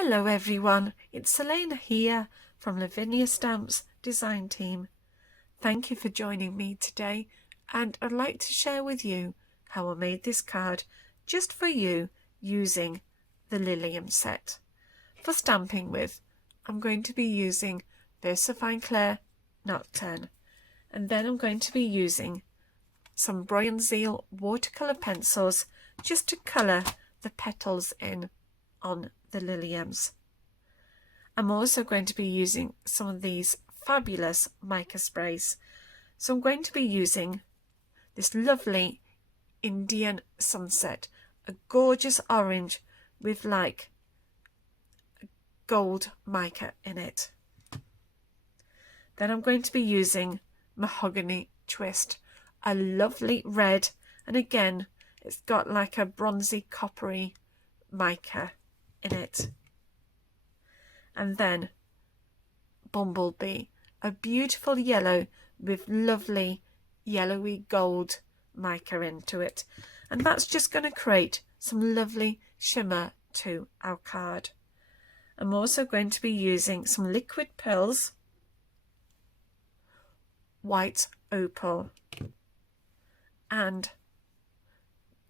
Hello everyone, it's Eleana here from Lavinia Stamps design team. Thank you for joining me today, and I'd like to share with you how I made this card just for you using the Lilium set. For stamping with, I'm going to be using Versafine Clair Nocturne, and then I'm going to be using some Bruynzeel watercolour pencils just to colour the petals in on the Liliums. I'm also going to be using some of these fabulous mica sprays. So I'm going to be using this lovely Indian sunset, a gorgeous orange with like gold mica in it. Then I'm going to be using mahogany twist, a lovely red, and again it's got like a bronzy coppery mica in it. And then bumblebee, a beautiful yellow with lovely yellowy gold mica into it, and that's just going to create some lovely shimmer to our card. I'm also going to be using some liquid pearls, white opal and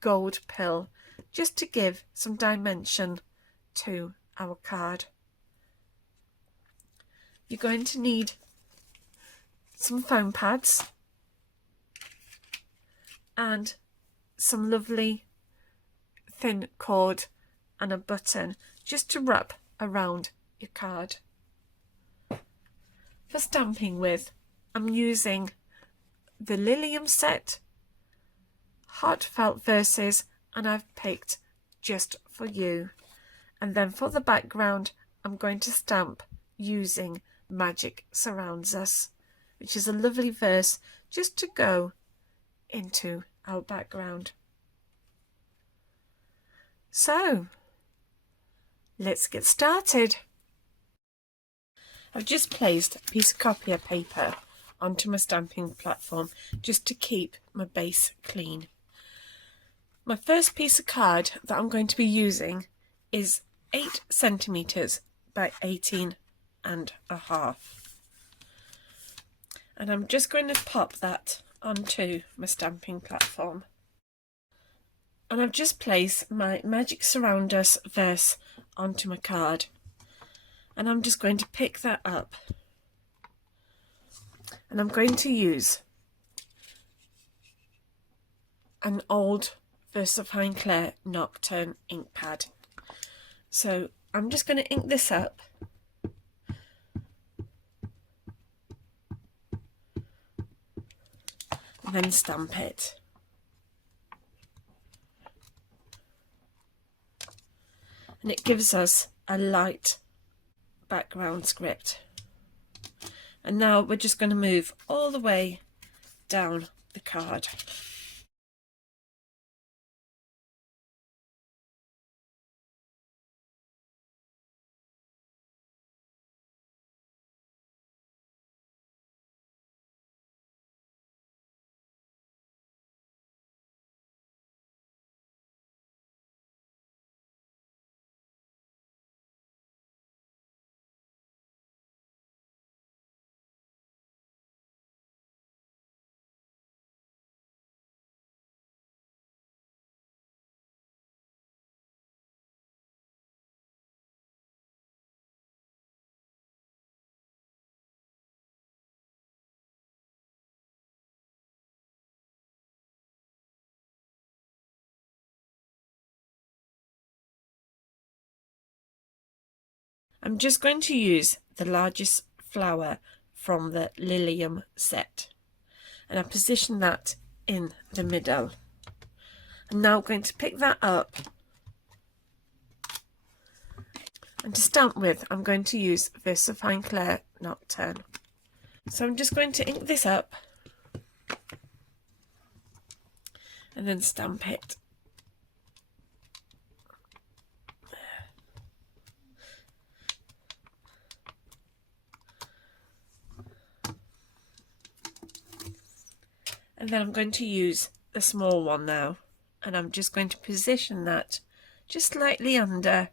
gold pill, just to give some dimension to our card. You're going to need some foam pads and some lovely thin cord and a button just to wrap around your card. For stamping with, I'm using the Lilium Set Heartfelt Verses, and I've picked just for you. And then for the background, I'm going to stamp using Magic Surrounds Us, which is a lovely verse just to go into our background. So let's get started. I've just placed a piece of copier paper onto my stamping platform just to keep my base clean. My first piece of card that I'm going to be using is 8 centimeters by 18 and a half, and I'm just going to pop that onto my stamping platform. And I've just placed my Magic Surround Us verse onto my card, and I'm just going to pick that up, and I'm going to use an old Versafine Clair Nocturne ink pad. So I'm just going to ink this up, and then stamp it. And it gives us a light background script. And now we're just going to move all the way down the card. I'm just going to use the largest flower from the Lilium set, and I position that in the middle. I'm now going to pick that up, and to stamp with I'm going to use Versafine Clair Nocturne. So I'm just going to ink this up and then stamp it. And then I'm going to use the small one now, and I'm just going to position that just slightly under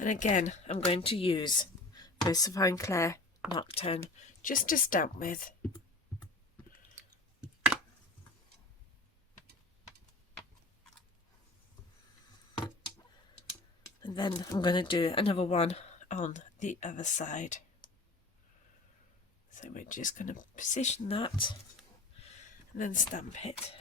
And again, I'm going to use Versafine Clair Nocturne just to stamp with. And then I'm going to do another one on the other side. So we're just going to position that and then stamp it.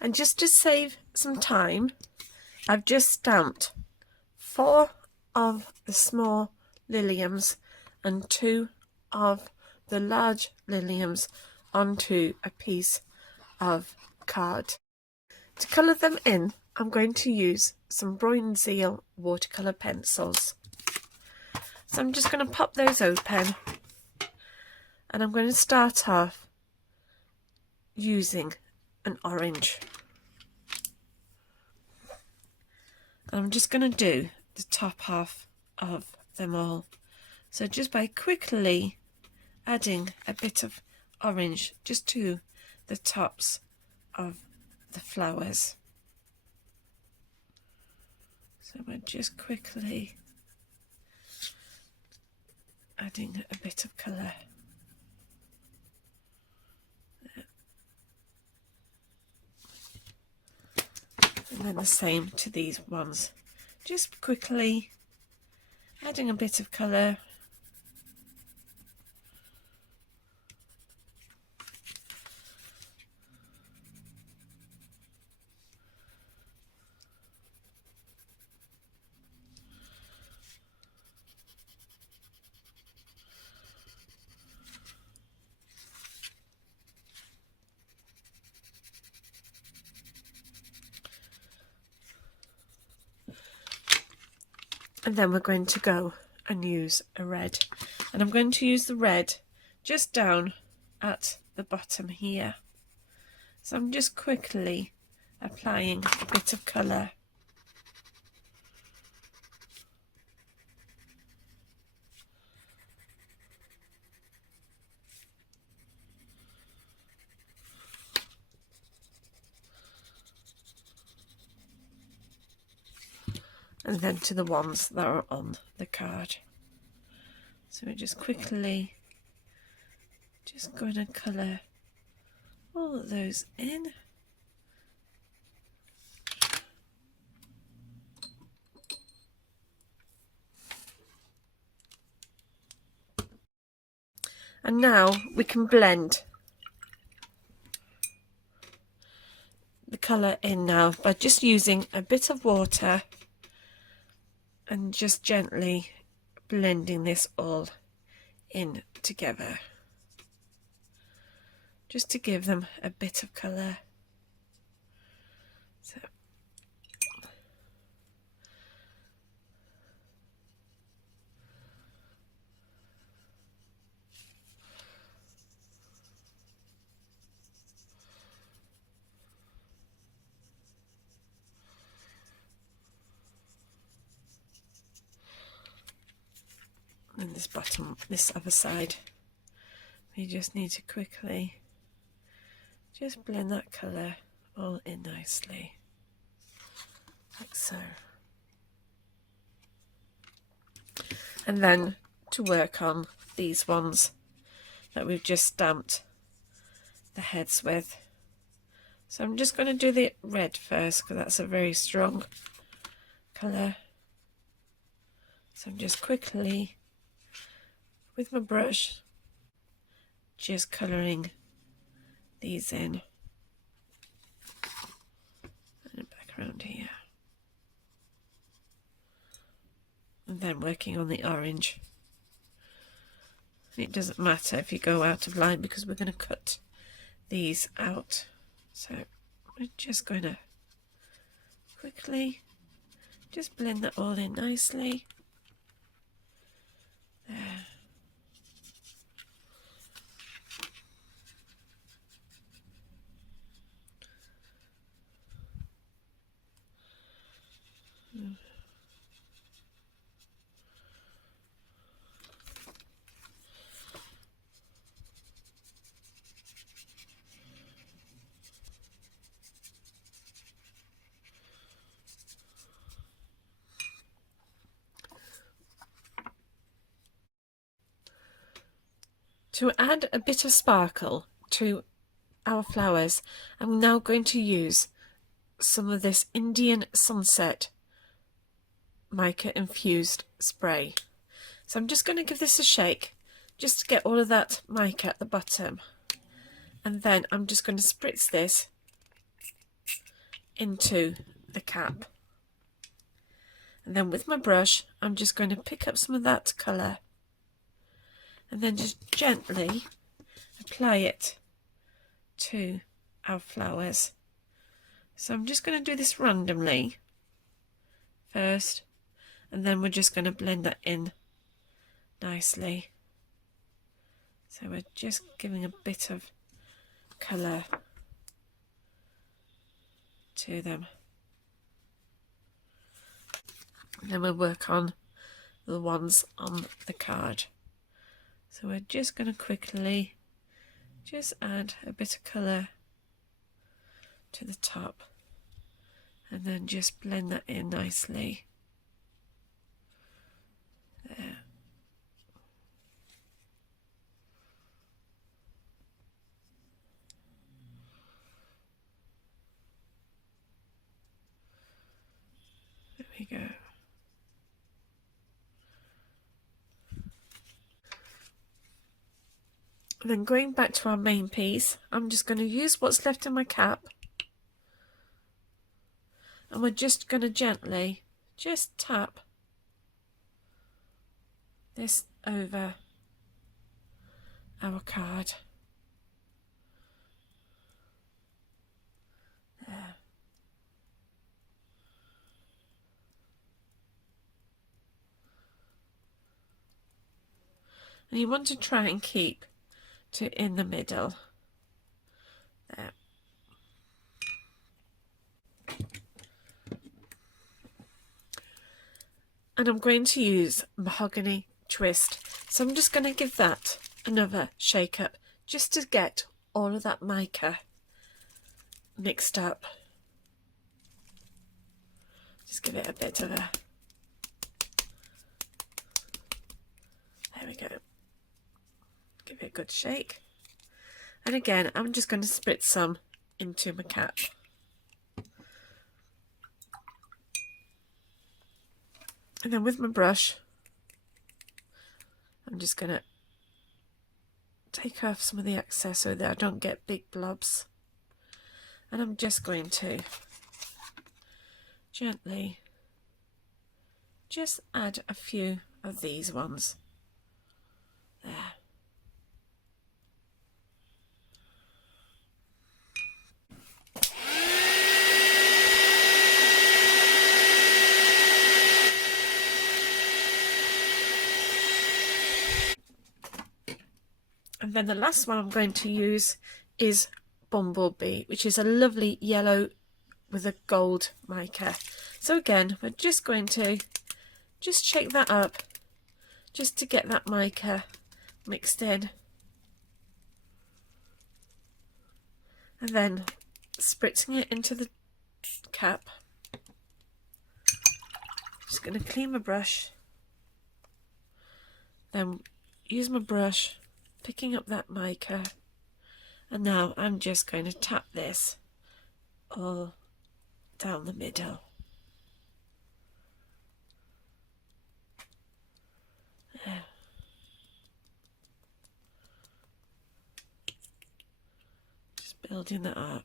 And just to save some time, I've just stamped 4 of the small Liliums and 2 of the large Liliums onto a piece of card. To colour them in, I'm going to use some Bruynzeel watercolour pencils. So I'm just going to pop those open, and I'm going to start off using an orange. And I'm just going to do the top half of them all. So just by quickly adding a bit of orange just to the tops of the flowers. So we're just quickly adding a bit of colour. And then the same to these ones. Just quickly adding a bit of colour. And then we're going to go and use a red. And I'm going to use the red just down at the bottom here. So I'm just quickly applying a bit of colour. And then to the ones that are on the card. So we're just quickly just going to colour all of those in. And now we can blend the colour in now by just using a bit of water and just gently blending this all in together, just to give them a bit of colour. So and this other side, we just need to quickly just blend that colour all in nicely, like so. And then to work on these ones that we've just stamped the heads with. So I'm just going to do the red first because that's a very strong colour. So I'm just quickly with my brush just colouring these in and back around here, and then working on the orange. It doesn't matter if you go out of line because we're going to cut these out. So we're just going to quickly just blend that all in nicely. There. To add a bit of sparkle to our flowers, I'm now going to use some of this Indian Sunset Mica Infused spray. So I'm just going to give this a shake just to get all of that mica at the bottom, and then I'm just going to spritz this into the cap, and then with my brush I'm just going to pick up some of that colour and then just gently apply it to our flowers. So I'm just going to do this randomly first, and then we're just going to blend that in nicely. So we're just giving a bit of colour to them, and then we'll work on the ones on the card. So we're just going to quickly just add a bit of colour to the top, and then just blend that in nicely. There. There we go. And then going back to our main piece, I'm just going to use what's left in my cap, and we're just going to gently just tap this over our card. There. And you want to try and keep to in the middle. There. And I'm going to use Mahogany Twist, so I'm just going to give that another shake up just to get all of that mica mixed up. Just give it a bit of a, there we go, give it a good shake. And again, I'm just going to spritz some into my cap. And then with my brush, I'm just going to take off some of the excess so that I don't get big blobs. And I'm just going to gently just add a few of these ones. There. And then the last one I'm going to use is Bumblebee, which is a lovely yellow with a gold mica. So again, we're just going to just shake that up just to get that mica mixed in. And then spritzing it into the cap. Just going to clean my brush. Then use my brush, picking up that mica, and now I'm just going to tap this all down the middle. There. Just building that up.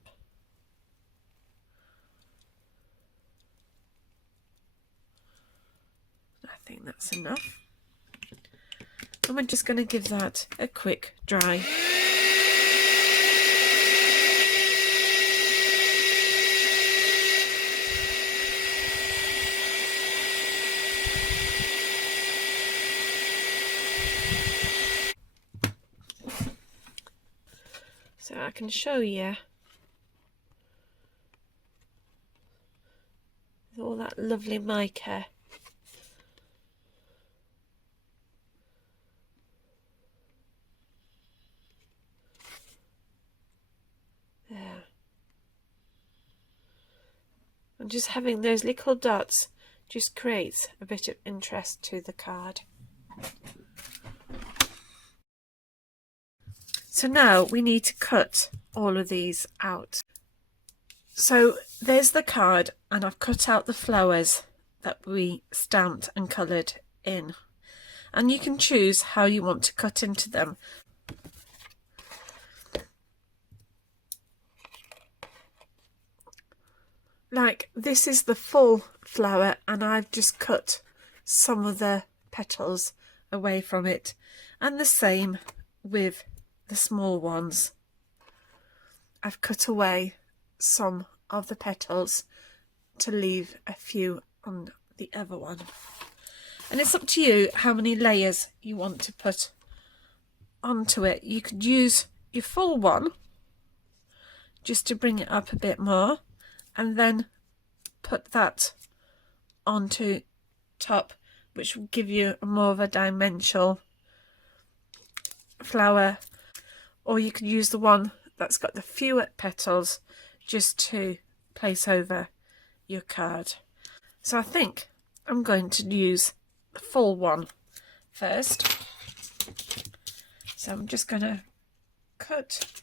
I think that's enough. And we're just going to give that a quick dry. So I can show you all that lovely mica. There. And just having those little dots just creates a bit of interest to the card. So now we need to cut all of these out. So there's the card, and I've cut out the flowers that we stamped and coloured in. And you can choose how you want to cut into them. Like, this is the full flower, and I've just cut some of the petals away from it. And the same with the small ones. I've cut away some of the petals to leave a few on the other one. And it's up to you how many layers you want to put onto it. You could use your full one just to bring it up a bit more, and then put that onto top, which will give you more of a dimensional flower. Or you could use the one that's got the fewer petals just to place over your card. So I think I'm going to use the full one first. So I'm just going to cut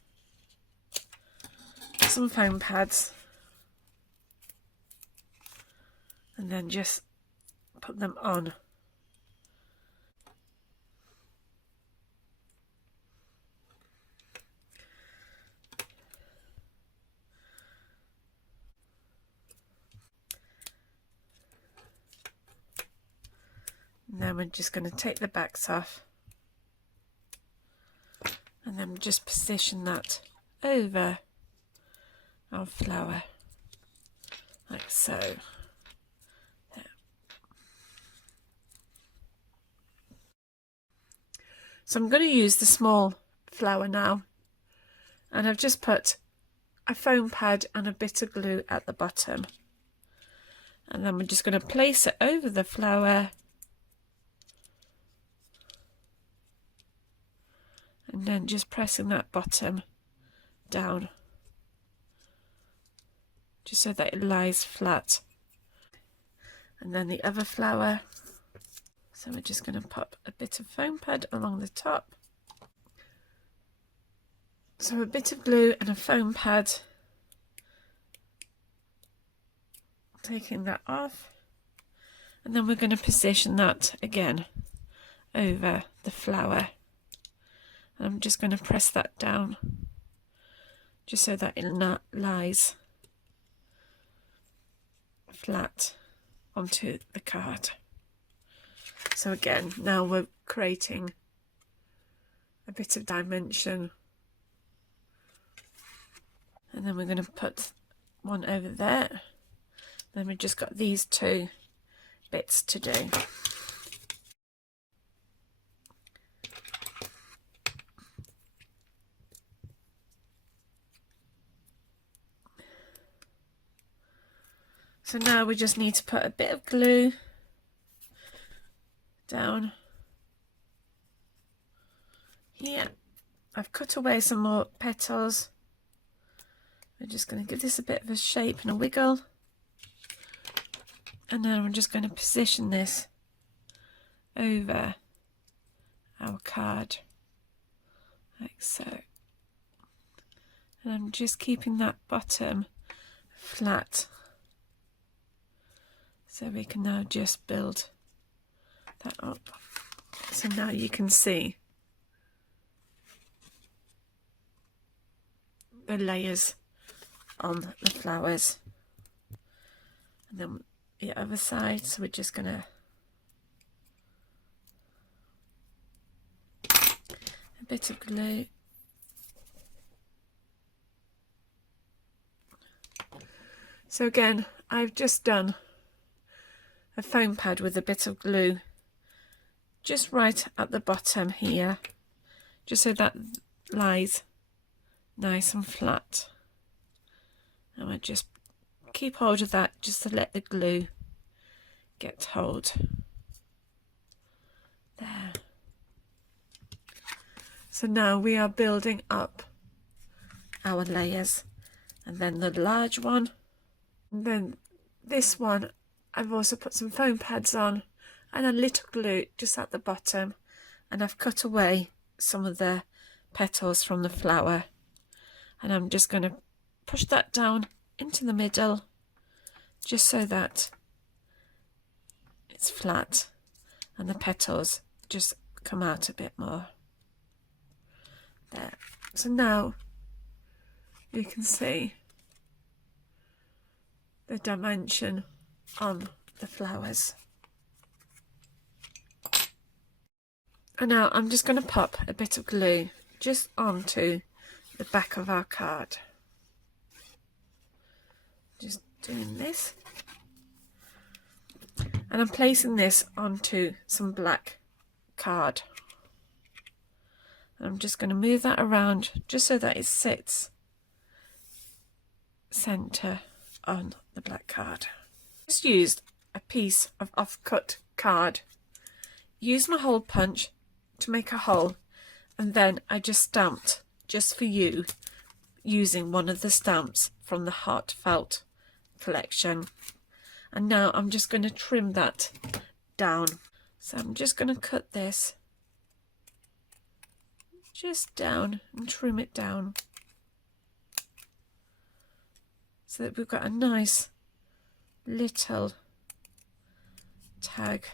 some foam pads and then just put them on. And then we're just going to take the backs off and then just position that over our flower like so. There. So I'm going to use the small flower now, and I've just put a foam pad and a bit of glue at the bottom, and then we're just going to place it over the flower. And then just pressing that bottom down, just so that it lies flat. And then the other flower. So we're just going to pop a bit of foam pad along the top. So a bit of glue and a foam pad. Taking that off. And then we're going to position that again over the flower. And I'm just going to press that down just so that it lies flat onto the card. So again, now we're creating a bit of dimension. And then we're going to put one over there. Then we've just got these two bits to do. So now we just need to put a bit of glue down here. I've cut away some more petals. We're just going to give this a bit of a shape and a wiggle. And then I'm just going to position this over our card like so. And I'm just keeping that bottom flat. So we can now just build that up. So now you can see the layers on the flowers. And then the other side, so we're just going to a bit of glue. So again, I've just done a foam pad with a bit of glue just right at the bottom here, just so that lies nice and flat. And I just keep hold of that just to let the glue get hold. There. So now we are building up our layers, and then the large one, and then this one I've also put some foam pads on and a little glue just at the bottom, and I've cut away some of the petals from the flower, and I'm just going to push that down into the middle just so that it's flat and the petals just come out a bit more. There. So now you can see the dimension on the flowers. And now I'm just going to pop a bit of glue just onto the back of our card. Just doing this. And I'm placing this onto some black card. And I'm just going to move that around just so that it sits centre on the black card. Just used a piece of off-cut card. Used my hole punch to make a hole, and then I just stamped just for you using one of the stamps from the Heartfelt collection. And now I'm just going to trim that down. So I'm just going to cut this just down and trim it down so that we've got a nice little tag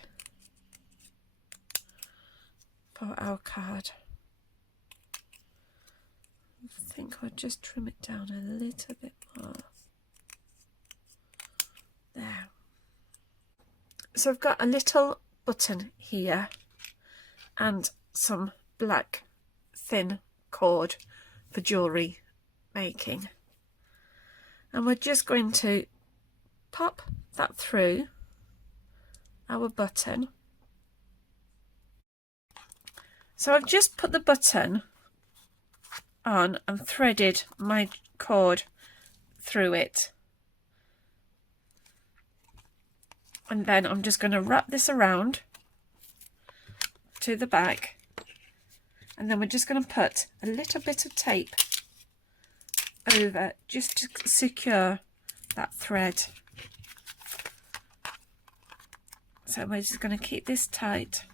for our card. I think I'll just trim it down a little bit more. There. So I've got a little button here and some black thin cord for jewellery making. And we're just going to pop that through our button. So I've just put the button on and threaded my cord through it. And then I'm just going to wrap this around to the back, and then we're just going to put a little bit of tape over just to secure that thread. So we're just going to keep this tight,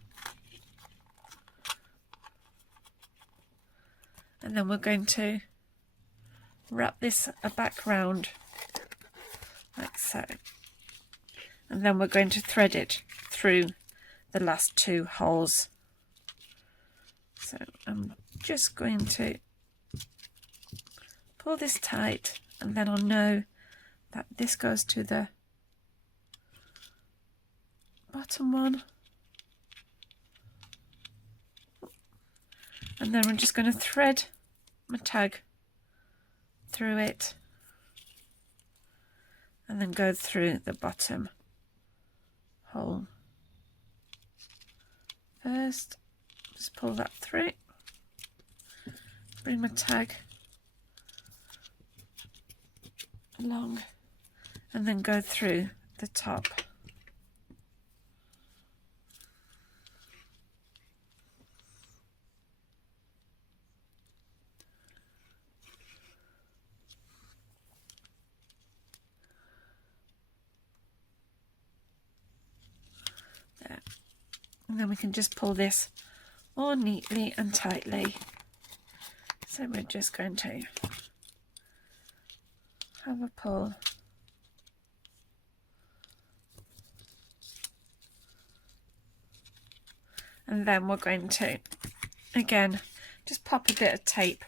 and then we're going to wrap this back round like so. And then we're going to thread it through the last two holes. So I'm just going to pull this tight, and then I'll know that this goes to the bottom one. And then I'm just going to thread my tag through it and then go through the bottom hole first. Just pull that through, bring my tag along, and then go through the top. There. And then we can just pull this all neatly and tightly. So we're just going to have a pull. And then we're going to, again, just pop a bit of tape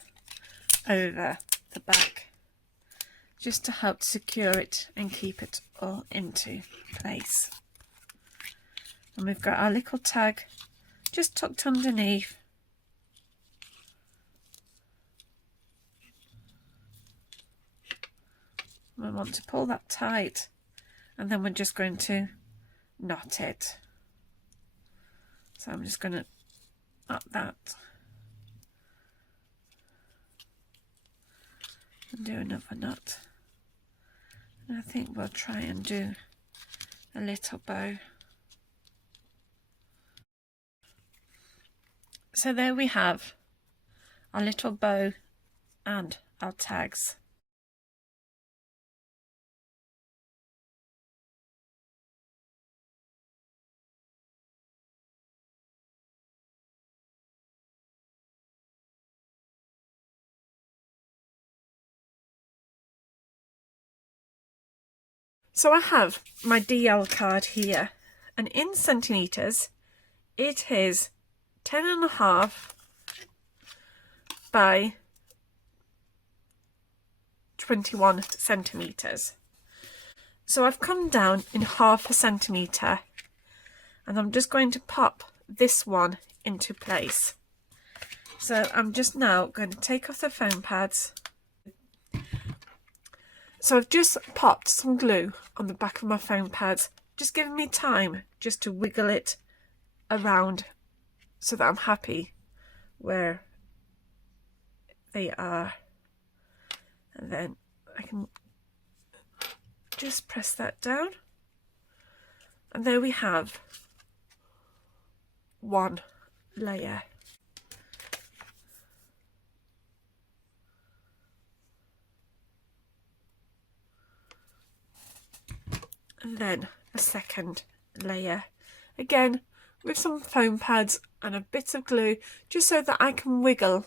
over the back just to help secure it and keep it all into place. And we've got our little tag just tucked underneath. We want to pull that tight, and then we're just going to knot it. So I'm just going to knot that and do another knot. And I think we'll try and do a little bow. So there we have our little bow and our tags. So I have my DL card here, and in centimetres it is 10.5 by 21 centimetres. So I've come down in 1/2 centimetre, and I'm just going to pop this one into place. So I'm just now going to take off the foam pads. So I've just popped some glue on the back of my foam pads, just giving me time just to wiggle it around so that I'm happy where they are. And then I can just press that down, and there we have one layer. And then a second layer, again with some foam pads and a bit of glue, just so that I can wiggle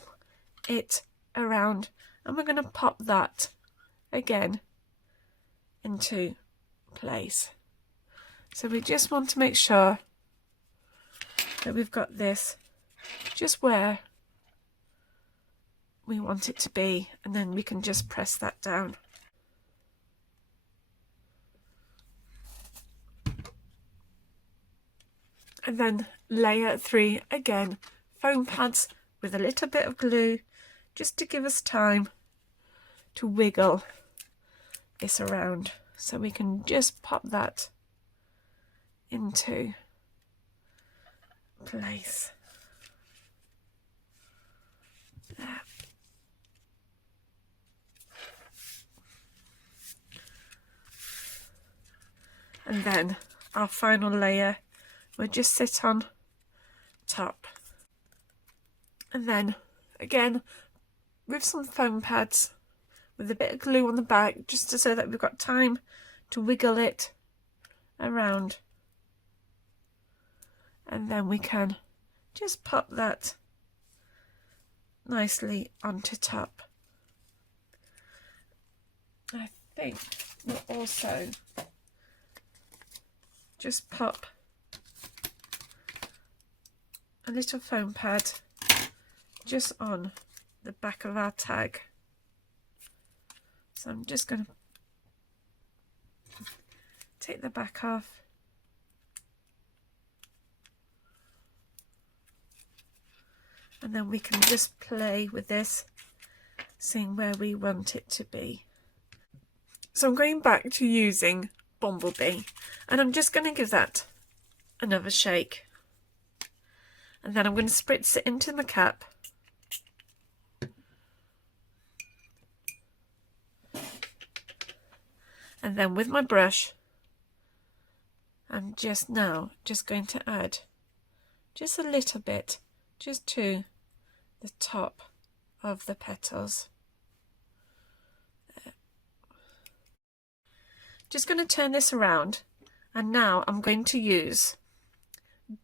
it around. And we're going to pop that again into place. So we just want to make sure that we've got this just where we want it to be, and then we can just press that down. And then layer 3, again foam pads with a little bit of glue, just to give us time to wiggle this around. So we can just pop that into place. There. And then our final layer will just sit on top. And then again with some foam pads with a bit of glue on the back, just so that we've got time to wiggle it around, and then we can just pop that nicely onto top. I think we'll also just pop a little foam pad just on the back of our tag. So I'm just going to take the back off, and then we can just play with this, seeing where we want it to be. So I'm going back to using Bumblebee, and I'm just going to give that another shake, and then I'm going to spritz it into the cap. And then with my brush, I'm just going to add just a little bit just to the top of the petals. There. Just going to turn this around, and now I'm going to use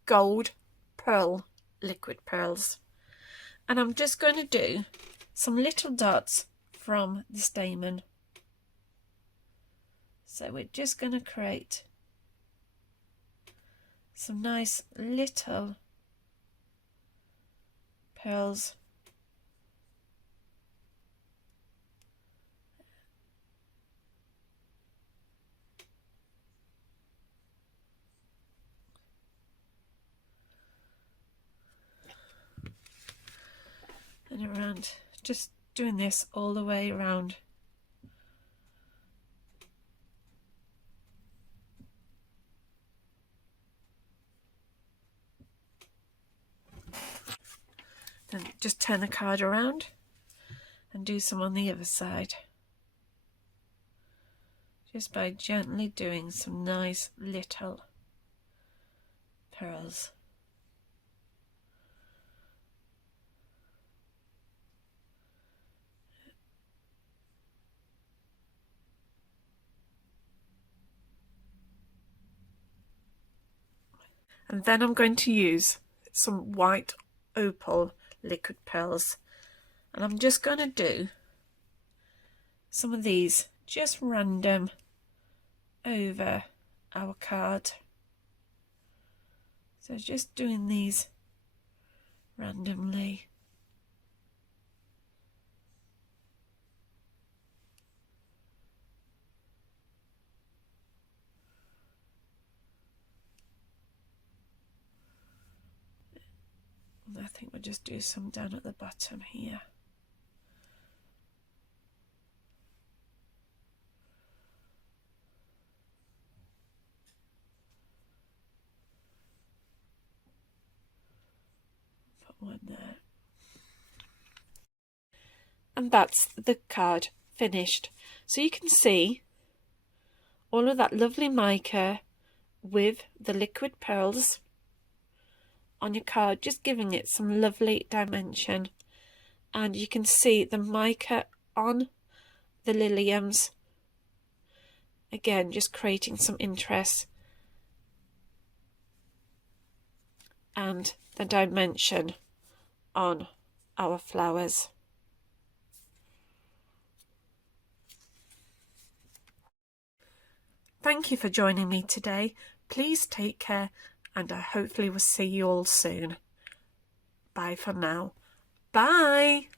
gold pearl liquid pearls, and I'm just going to do some little dots from the stamen. So we're just going to create some nice little pearls. And around, just doing this all the way around. Then just turn the card around and do some on the other side. Just by gently doing some nice little pearls. And then I'm going to use some white opal liquid pearls, and I'm just going to do some of these just random over our card. So just doing these randomly. I think we'll just do some down at the bottom here. Put one there. And that's the card finished. So you can see all of that lovely mica with the liquid pearls on your card, just giving it some lovely dimension. And you can see the mica on the liliums, again just creating some interest and the dimension on our flowers. Thank you for joining me today. Please take care, and I hopefully will see you all soon. Bye for now. Bye.